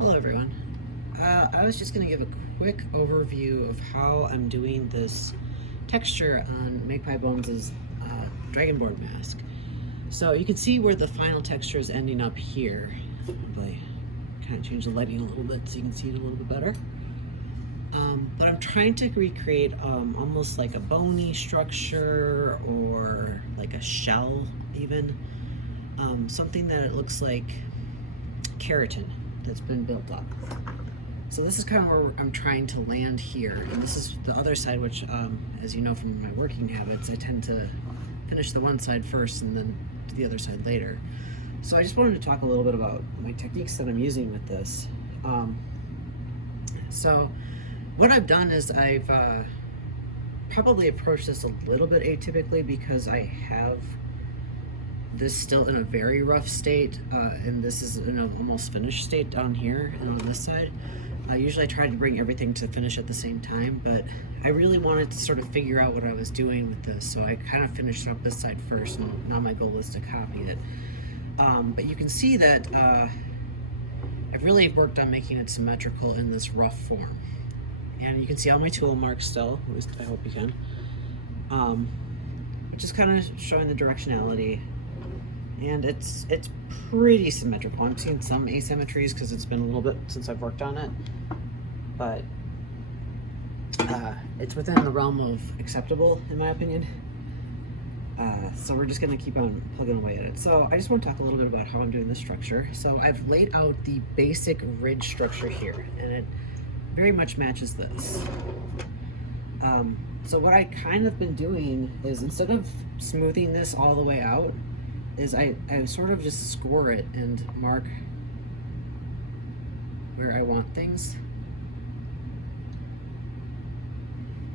Hello everyone. I was just going to give a quick overview of how I'm doing this texture on Magpie Bones' dragonborn mask. So you can see where the final texture is ending up here. Probably kind of change the lighting a little bit so you can see it a little bit better. But I'm trying to recreate almost like a bony structure or like a shell even. Something that it looks like keratin that's been built up. So this is kind of where I'm trying to land here. And this is the other side, which, as you know from my working habits, I tend to finish the one side first and then do the other side later. So I just wanted to talk a little bit about my techniques that I'm using with this. So what I've done is I've probably approached this a little bit atypically because I have this still in a very rough state, and this is in an almost finished state down here and on this side. Usually I try to bring everything to finish at the same time, but I really wanted to sort of figure out what I was doing with this, so I kind of finished up this side first, and now my goal is to copy it. But you can see that I've really worked on making it symmetrical in this rough form. And you can see all my tool marks still, at least I hope you can. Just kind of showing the directionality. And it's pretty symmetrical. I'm seeing some asymmetries because it's been a little bit since I've worked on it, but it's within the realm of acceptable in my opinion. So we're just gonna keep on plugging away at it. So I just want to talk a little bit about how I'm doing this structure. So I've laid out the basic ridge structure here, and it very much matches this. So what I kind of been doing is, instead of smoothing this all the way out, is I sort of just score it and mark where I want things.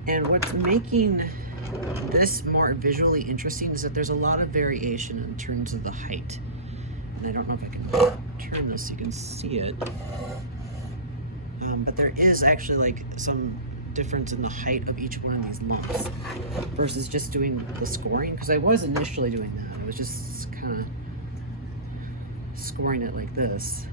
And what's making this more visually interesting is that there's a lot of variation in terms of the height. And I don't know if I can turn this so you can see it. But there is actually like some difference in the height of each one of these lumps versus just doing the scoring, because I was initially doing that. I was just kind of scoring it like this,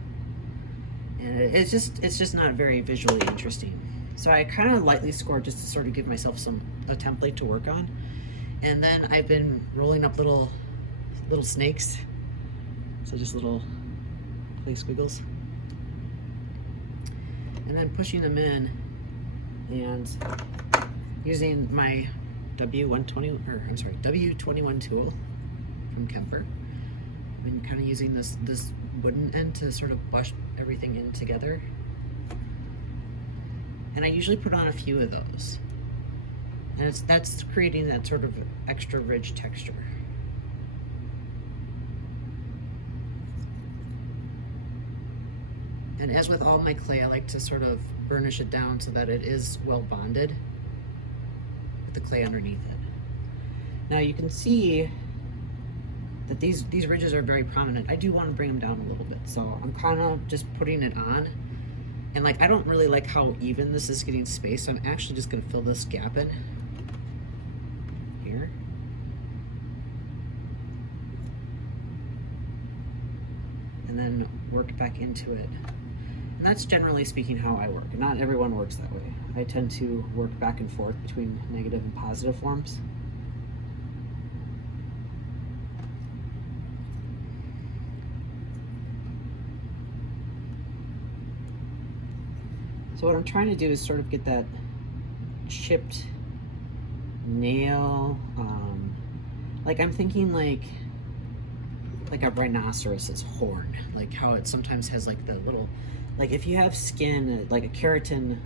and it's just not very visually interesting. So I kind of lightly scored just to sort of give myself a template to work on. And then I've been rolling up little snakes, so just little clay squiggles, and then pushing them in and using my W21 tool from Kemper. I'm kind of using this wooden end to sort of bush everything in together. And I usually put on a few of those. And that's creating that sort of extra ridge texture. And as with all my clay, I like to sort of burnish it down so that it is well bonded with the clay underneath it. Now you can see that these ridges are very prominent. I do want to bring them down a little bit, so I'm kind of just putting it on. And like, I don't really like how even this is getting spaced, so I'm actually just going to fill this gap in here. And then work back into it. And that's generally speaking how I work. Not everyone works that way. I tend to work back and forth between negative and positive forms. So what I'm trying to do is sort of get that chipped nail, like I'm thinking like a rhinoceros's horn, like how it sometimes has like the little, like if you have skin, like a keratin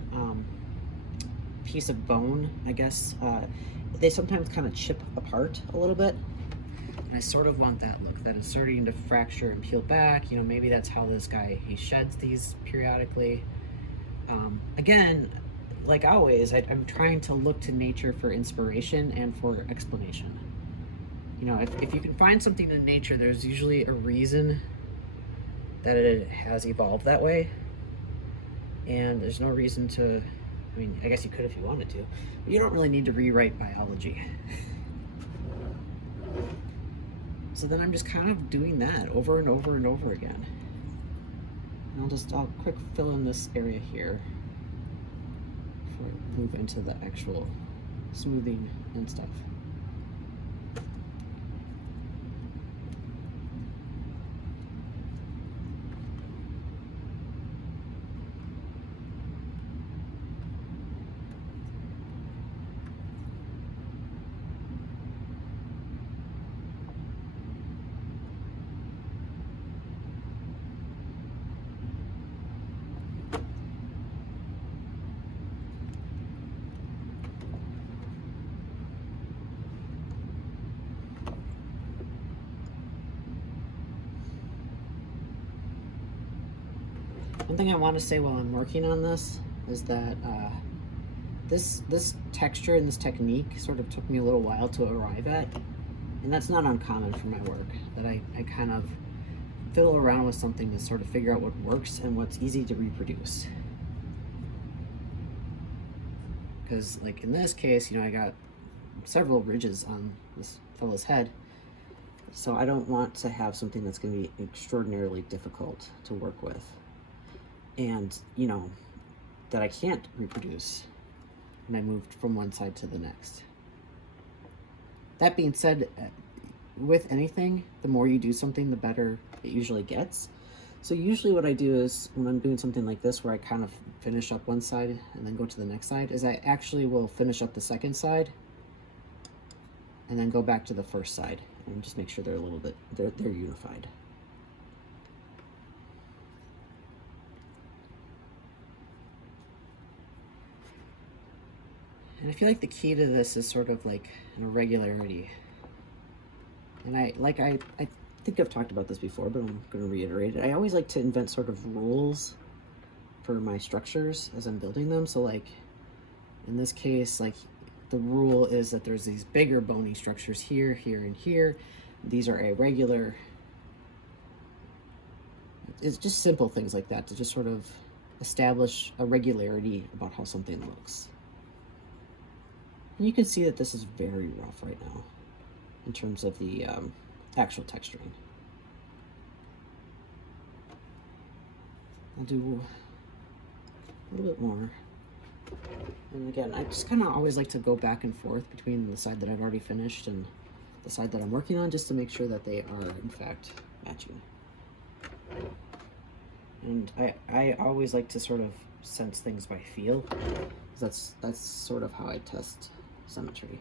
piece of bone, I guess, they sometimes kind of chip apart a little bit. And I sort of want that look, that it's starting to fracture and peel back. You know, maybe that's how this guy, he sheds these periodically. Again, like always, I'm trying to look to nature for inspiration and for explanation. You know, if you can find something in nature, there's usually a reason that it has evolved that way. And there's no reason to, I mean, I guess you could if you wanted to, but you don't really need to rewrite biology. So then I'm just kind of doing that over and over and over again. I'll quick fill in this area here before I move into the actual smoothing and stuff. One thing I want to say while I'm working on this is that this texture and this technique sort of took me a little while to arrive at, and that's not uncommon for my work, that I kind of fiddle around with something to sort of figure out what works and what's easy to reproduce. Because like in this case, I got several ridges on this fellow's head, so I don't want to have something that's going to be extraordinarily difficult to work with, and that I can't reproduce when I moved from one side to the next. That being said, with anything, the more you do something, the better it usually gets. So usually what I do is, when I'm doing something like this where I kind of finish up one side and then go to the next side, is I actually will finish up the second side and then go back to the first side and just make sure they're a little bit, they're unified. And I feel like the key to this is sort of like an irregularity. And I think I've talked about this before, but I'm going to reiterate it. I always like to invent sort of rules for my structures as I'm building them. So like in this case, like the rule is that there's these bigger bony structures here, here, and here. These are irregular. It's just simple things like that to just sort of establish a regularity about how something looks. And you can see that this is very rough right now in terms of the actual texturing. I'll do a little bit more. And again, I just kind of always like to go back and forth between the side that I've already finished and the side that I'm working on, just to make sure that they are in fact matching. And I always like to sort of sense things by feel. That's sort of how I test symmetry.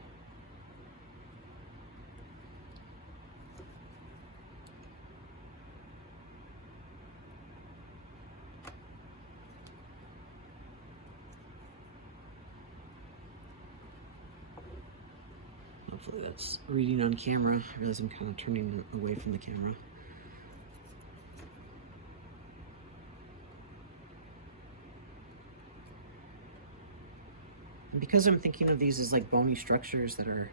Hopefully that's reading on camera. I realize I'm kind of turning away from the camera. And because I'm thinking of these as like bony structures that are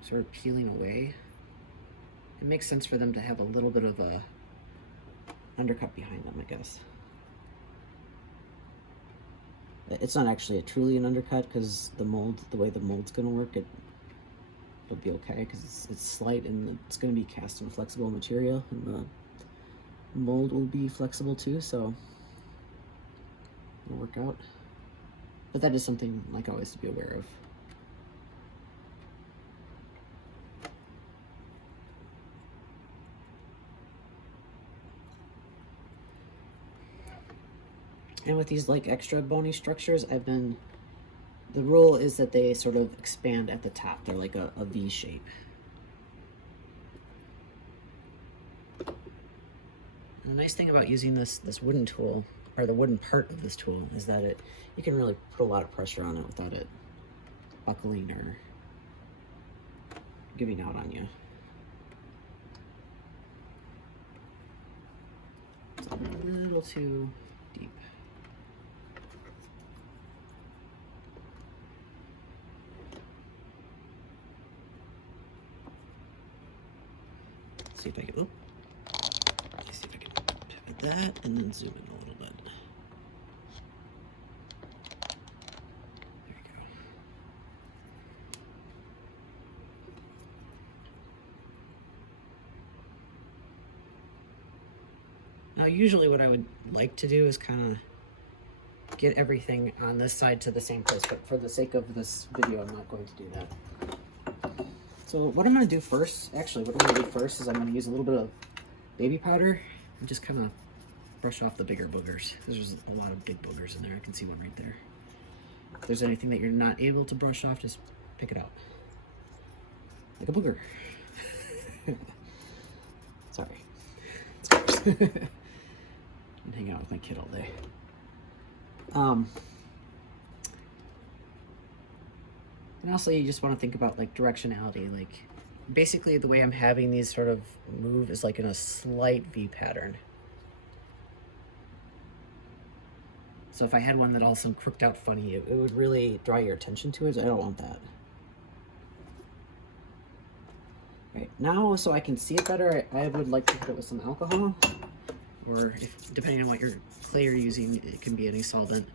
sort of peeling away, it makes sense for them to have a little bit of a undercut behind them, I guess. It's not actually truly an undercut because the way the mold's going to work, it'll be okay because it's slight and it's going to be cast in flexible material, and the mold will be flexible too, so it'll work out. But that is something like always to be aware of. And with these like extra bony structures, the rule is that they sort of expand at the top. They're like a V shape. And the nice thing about using this wooden tool, or the wooden part of this tool, is that you can really put a lot of pressure on it without it buckling or giving out on you. It's a little too deep. Let's see if I can. Let's see if I can pivot that and then zoom in a little bit. There we go. Now usually what I would like to do is kind of get everything on this side to the same place, but for the sake of this video, I'm not going to do that. So what I'm going to do first, actually what I'm going to do first is I'm going to use a little bit of baby powder and just kind of brush off the bigger boogers. There's a lot of big boogers in there. I can see one right there. If there's anything that you're not able to brush off, just pick it out. Like a booger. Sorry. I'm hanging out with my kid all day. And also you just want to think about like directionality. Like basically the way I'm having these sort of move is like in a slight V pattern. So if I had one that also crooked out funny, it would really draw your attention to it. I don't want that. Right, now so I can see it better, I would like to hit it with some alcohol. Or if, depending on what your clay you're using, it can be any solvent.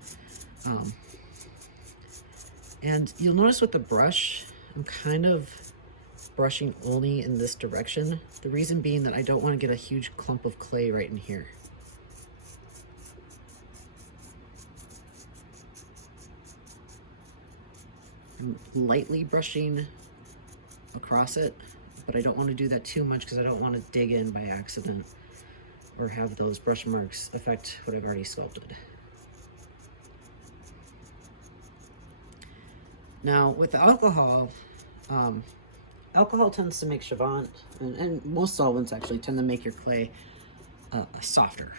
And you'll notice with the brush, I'm kind of brushing only in this direction. The reason being that I don't want to get a huge clump of clay right in here. I'm lightly brushing across it, but I don't want to do that too much because I don't want to dig in by accident or have those brush marks affect what I've already sculpted. Now with alcohol, alcohol tends to make Chavant, and most solvents actually tend to make your clay softer.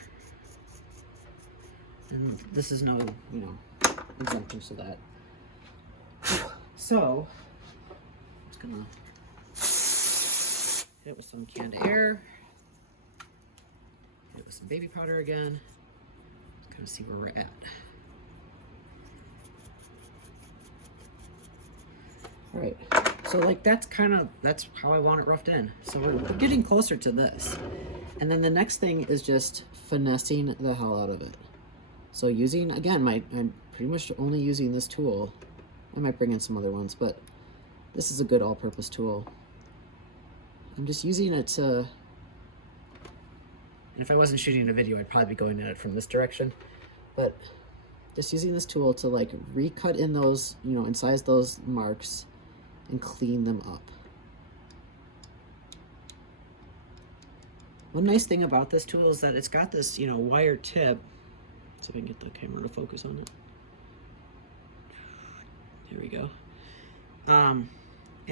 And this is no, exemption to that. So, I'm just gonna hit it with some canned air, hit it with some baby powder again, just kind of see where we're at. All right, so like that's how I want it roughed in. So we're getting closer to this. And then the next thing is just finessing the hell out of it. So using, again, I'm pretty much only using this tool. I might bring in some other ones, but this is a good all-purpose tool. I'm just using it to, and if I wasn't shooting a video, I'd probably be going at it from this direction, but just using this tool to like recut in those, incise those marks and clean them up. One nice thing about this tool is that it's got this, wire tip. See if I can get the camera to focus on it. There we go. And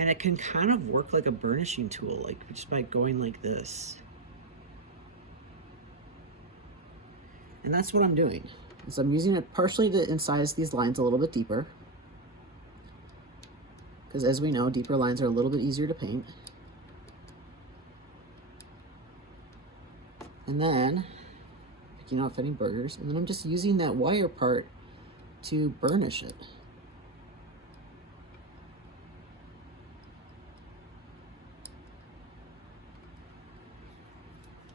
it can kind of work like a burnishing tool, like just by going like this. And that's what I'm doing. So I'm using it partially to incise these lines a little bit deeper. Because as we know, deeper lines are a little bit easier to paint. And then picking off any burgers, and then I'm just using that wire part to burnish it.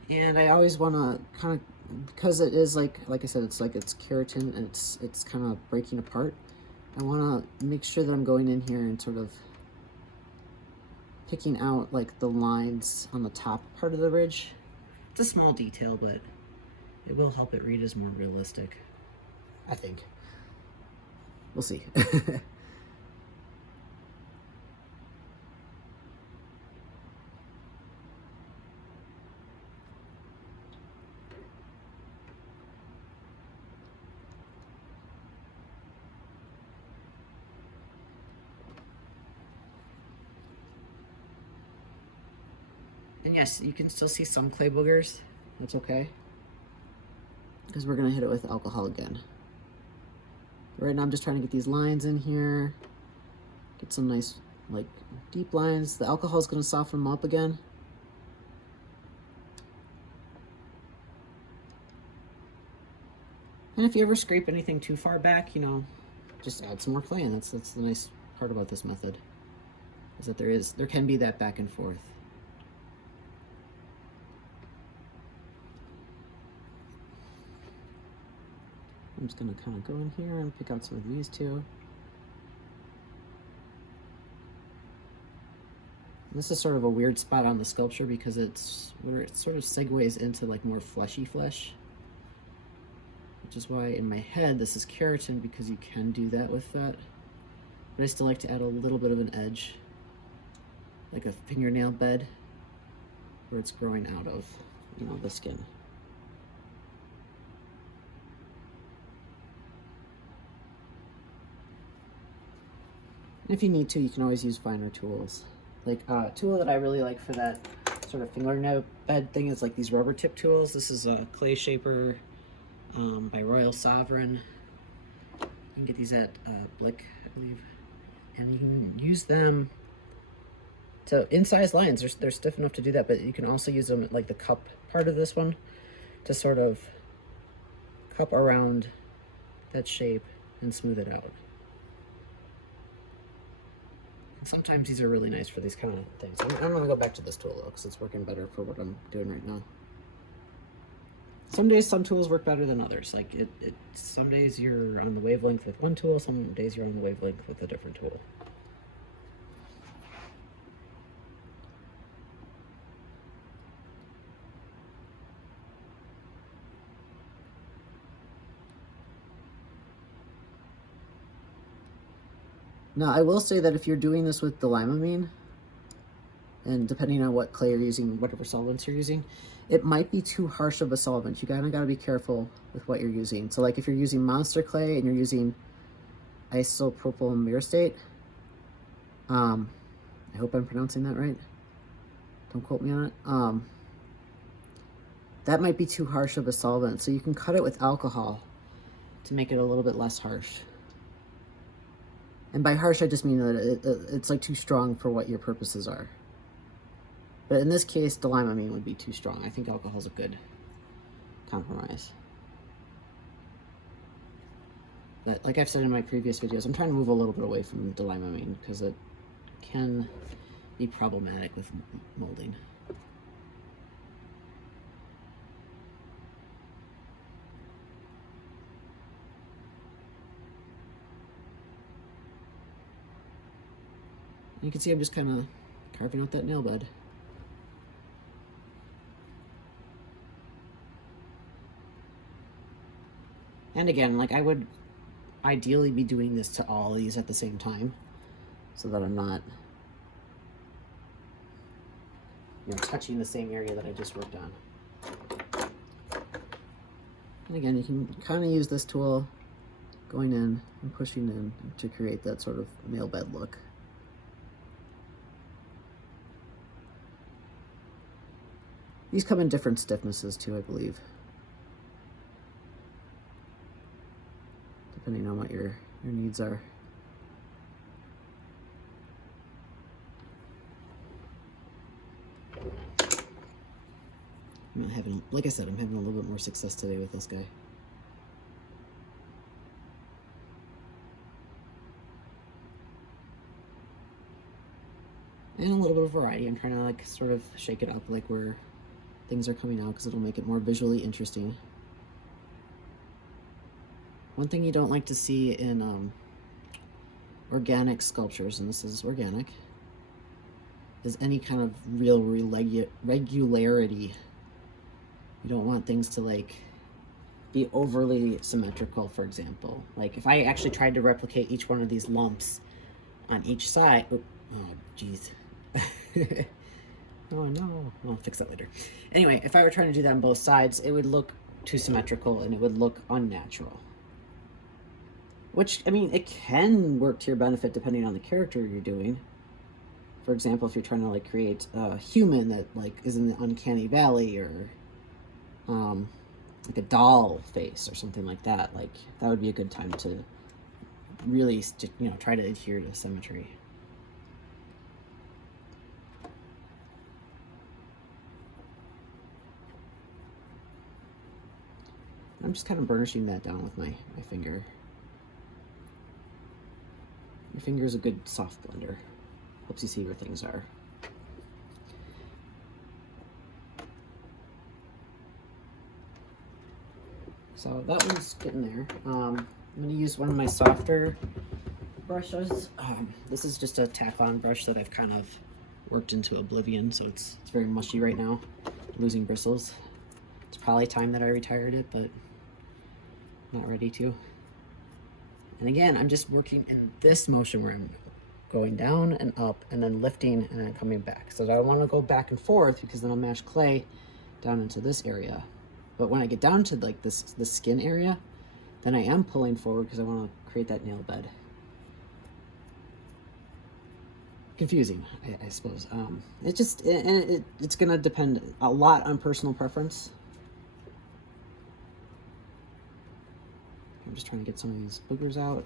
And I always want to kind of, because it is like I said, it's keratin and it's kind of breaking apart. I want to make sure that I'm going in here and sort of picking out like the lines on the top part of the ridge. It's a small detail, but it will help it read as more realistic, I think. We'll see. And yes, you can still see some clay boogers. That's okay, because we're gonna hit it with alcohol again. Right now I'm just trying to get these lines in here, get some nice like deep lines. The alcohol is gonna soften them up again. And if you ever scrape anything too far back, just add some more clay, and that's the nice part about this method, is that there can be that back and forth. I'm just gonna kind of go in here and pick out some of these two. This is sort of a weird spot on the sculpture because it's where it sort of segues into like more fleshy flesh. Which is why in my head this is keratin, because you can do that with that. But I still like to add a little bit of an edge, like a fingernail bed, where it's growing out of, you know, the skin. And if you need to, you can always use finer tools. Like a tool that I really like for that sort of fingernail bed thing is like these rubber tip tools. This is a clay shaper by Royal Sovereign. You can get these at Blick, I believe. And you can use them to incise lines. They're stiff enough to do that, but you can also use them at like the cup part of this one to sort of cup around that shape and smooth it out. And sometimes these are really nice for these kind of things. I'm going to go back to this tool though, because it's working better for what I'm doing right now. Some days some tools work better than others. Like some days you're on the wavelength with one tool, some days you're on the wavelength with a different tool. Now, I will say that if you're doing this with dilimamine, and depending on what clay you're using, whatever solvents you're using, it might be too harsh of a solvent. You kind of got to be careful with what you're using. So like if you're using monster clay and you're using isopropyl myricate, I hope I'm pronouncing that right. Don't quote me on it. That might be too harsh of a solvent. So you can cut it with alcohol to make it a little bit less harsh. And by harsh, I just mean that it's like too strong for what your purposes are. But in this case, dilimamine would be too strong. I think alcohol is a good compromise. But like I've said in my previous videos, I'm trying to move a little bit away from dilimamine because it can be problematic with molding. You can see I'm just kind of carving out that nail bed. And again, like I would ideally be doing this to all these at the same time so that I'm not, you know, touching the same area that I just worked on. And again, you can kind of use this tool going in and pushing in to create that sort of nail bed look. These come in different stiffnesses too, I believe, depending on what your needs are. I'm having, like I said, I'm having a little bit more success today with this guy. And a little bit of variety. I'm trying to like sort of shake it up like where things are coming out because it'll make it more visually interesting. One thing you don't like to see in organic sculptures, and this is organic, is any kind of real regularity. You don't want things to like be overly symmetrical, for example. Like if I actually tried to replicate each one of these lumps on each side, oh geez. Oh no, I'll fix that later. Anyway, if I were trying to do that on both sides, it would look too symmetrical and it would look unnatural. Which, I mean, it can work to your benefit depending on the character you're doing. For example, if you're trying to like create a human that like is in the uncanny valley, or like a doll face or something like that, like that would be a good time to really, you know, try to adhere to symmetry. I'm just kind of burnishing that down with my finger. My finger is a good soft blender. Helps you see where things are. So that one's getting there. I'm going to use one of my softer brushes. This is just a tap-on brush that I've kind of worked into oblivion, so it's very mushy right now, losing bristles. It's probably time that I retired it, but not ready to. And again, I'm just working in this motion where I'm going down and up and then lifting and then coming back. So I don't want to go back and forth because then I'll mash clay down into this area. But when I get down to like this skin area, then I am pulling forward because I want to create that nail bed. Confusing, I suppose. It's gonna depend a lot on personal preference. I'm just trying to get some of these boogers out.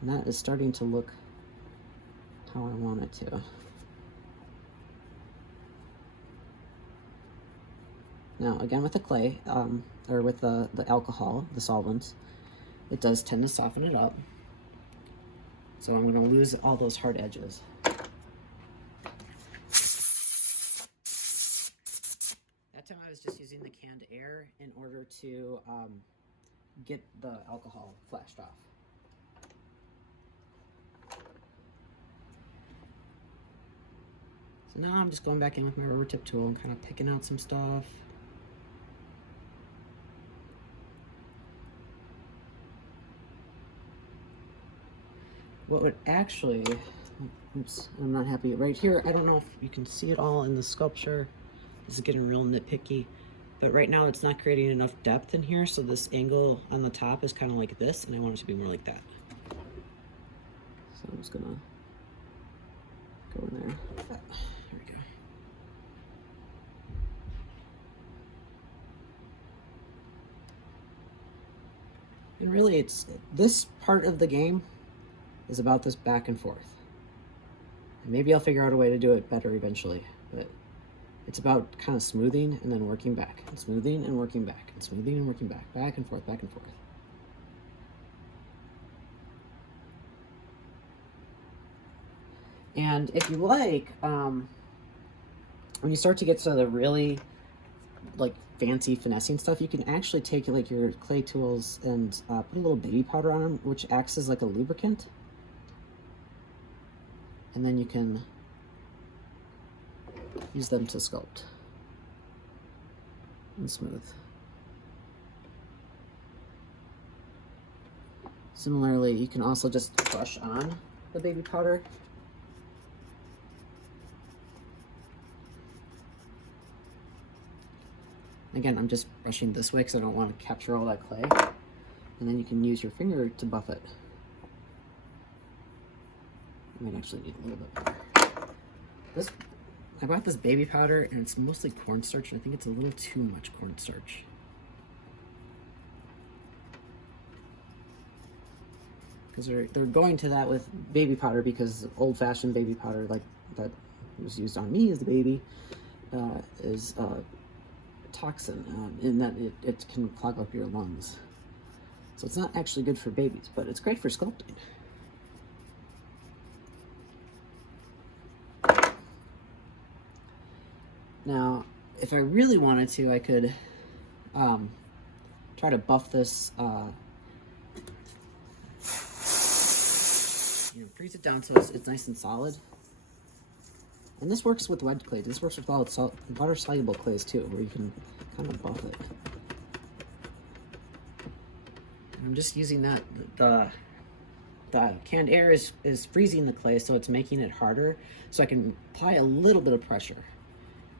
And that is starting to look how I want it to. Now, again, with the clay, or with the alcohol, the solvents, it does tend to soften it up. So I'm going to lose all those hard edges. That time I was just using the canned air in order to get the alcohol flashed off. So now I'm just going back in with my rubber tip tool and kind of picking out some stuff. What would actually, oops, I'm not happy. Right here, I don't know if you can see it all in the sculpture. This is getting real nitpicky. But right now it's not creating enough depth in here, so this angle on the top is kind of like this, and I want it to be more like that. So I'm just gonna go in there. There we go. And really, it's this part of the game is about this back and forth. And maybe I'll figure out a way to do it better eventually, but it's about kind of smoothing and then working back, and smoothing and working back, and smoothing and working back and forth, back and forth. And if you like, when you start to get to the really like fancy finessing stuff, you can actually take like your clay tools and put a little baby powder on them, which acts as like a lubricant. And then you can use them to sculpt and smooth. Similarly, you can also just brush on the baby powder. Again, I'm just brushing this way because I don't want to capture all that clay. And then you can use your finger to buff it. I might actually need a little bit more. I bought this baby powder and it's mostly cornstarch, and I think it's a little too much cornstarch. Because they're going to that with baby powder, because old-fashioned baby powder like that was used on me as the baby is toxin in that it can clog up your lungs. So it's not actually good for babies, but it's great for sculpting. Now, if I really wanted to, I could try to buff this, freeze it down so it's nice and solid. And this works with wet clay. This works with water-soluble clays too, where you can kind of buff it. I'm just using that. The canned air is freezing the clay, so it's making it harder. So I can apply a little bit of pressure.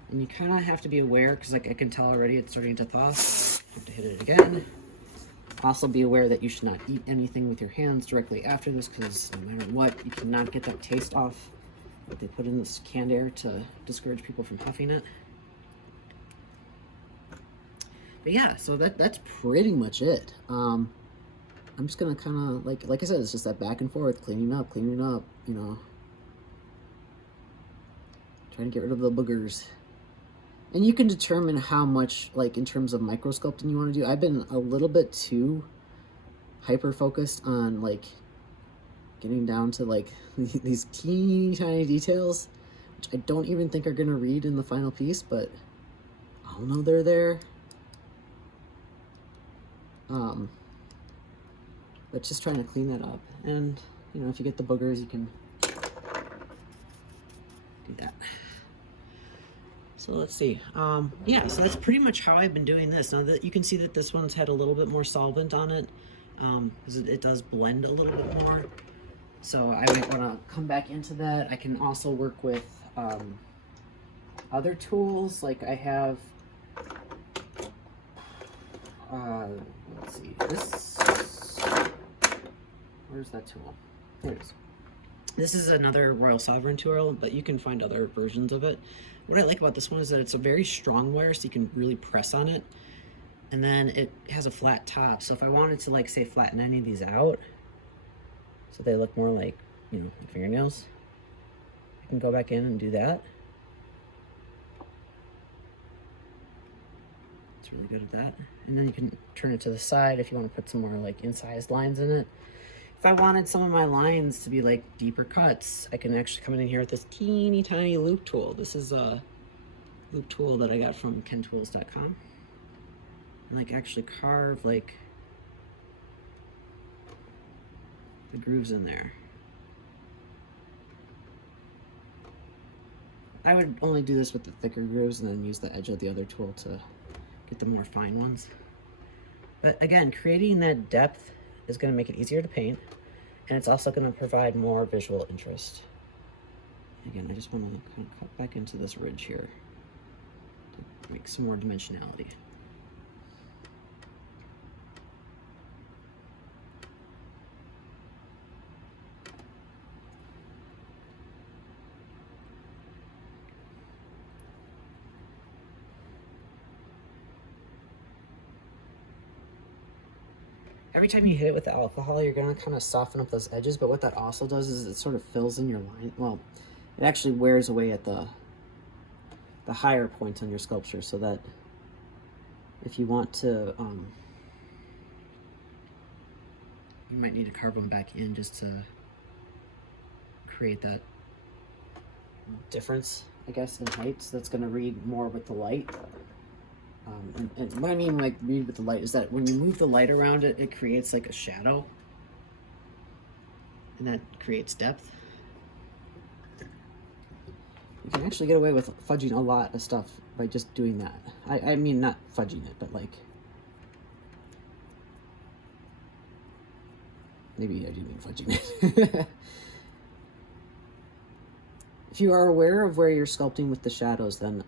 And you kind of have to be aware, because like I can tell already it's starting to thaw, so I have to hit it again. Also be aware that you should not eat anything with your hands directly after this, because no matter what, you cannot get that taste off that they put in this canned air to discourage people from huffing it. But yeah, so that's pretty much it. I'm just gonna kind of, like I said, it's just that back and forth, cleaning up, you know. Trying to get rid of the boogers. And you can determine how much, like in terms of micro sculpting you want to do. I've been a little bit too hyper focused on like getting down to like these teeny tiny details, which I don't even think are going to read in the final piece, but I'll know they're there. But just trying to clean that up. And, you know, if you get the boogers, you can do that. So let's see. Yeah, so that's pretty much how I've been doing this. Now that you can see that this one's had a little bit more solvent on it, because it does blend a little bit more. So I might want to come back into that. I can also work with other tools. Like I have, let's see, this, where's that tool? There it is. This is another Royal Sovereign tool, but you can find other versions of it. What I like about this one is that it's a very strong wire, so you can really press on it. And then it has a flat top. So if I wanted to, like, say, flatten any of these out, so they look more like, you know, like fingernails, I can go back in and do that. It's really good at that. And then you can turn it to the side if you want to put some more, like, incised lines in it. If I wanted some of my lines to be like deeper cuts, I can actually come in here with this teeny tiny loop tool. This is a loop tool that I got from kentools.com. And like actually carve like the grooves in there. I would only do this with the thicker grooves and then use the edge of the other tool to get the more fine ones. But again, creating that depth is going to make it easier to paint, and it's also going to provide more visual interest. Again, I just want to kind of cut back into this ridge here to make some more dimensionality. Every time you hit it with the alcohol, you're gonna kind of soften up those edges, but what that also does is it sort of fills in your line. Well, it actually wears away at the higher points on your sculpture, so that if you want to, you might need to carve them back in just to create that difference, I guess, in heights. That's gonna read more with the light. And what I mean, like, read with the light is that when you move the light around it, it creates like a shadow, and that creates depth. You can actually get away with fudging a lot of stuff by just doing that. I mean, not fudging it, but like, maybe I do mean fudging it. If you are aware of where you're sculpting with the shadows, then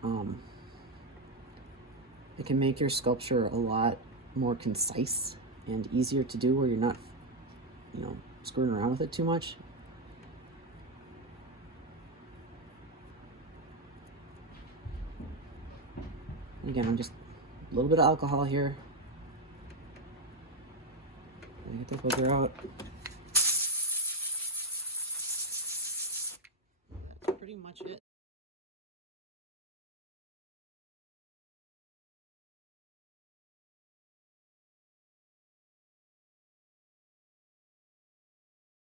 it can make your sculpture a lot more concise and easier to do, where you're not, you know, screwing around with it too much. Again, I'm just a little bit of alcohol here. Get the booger out. That's pretty much it.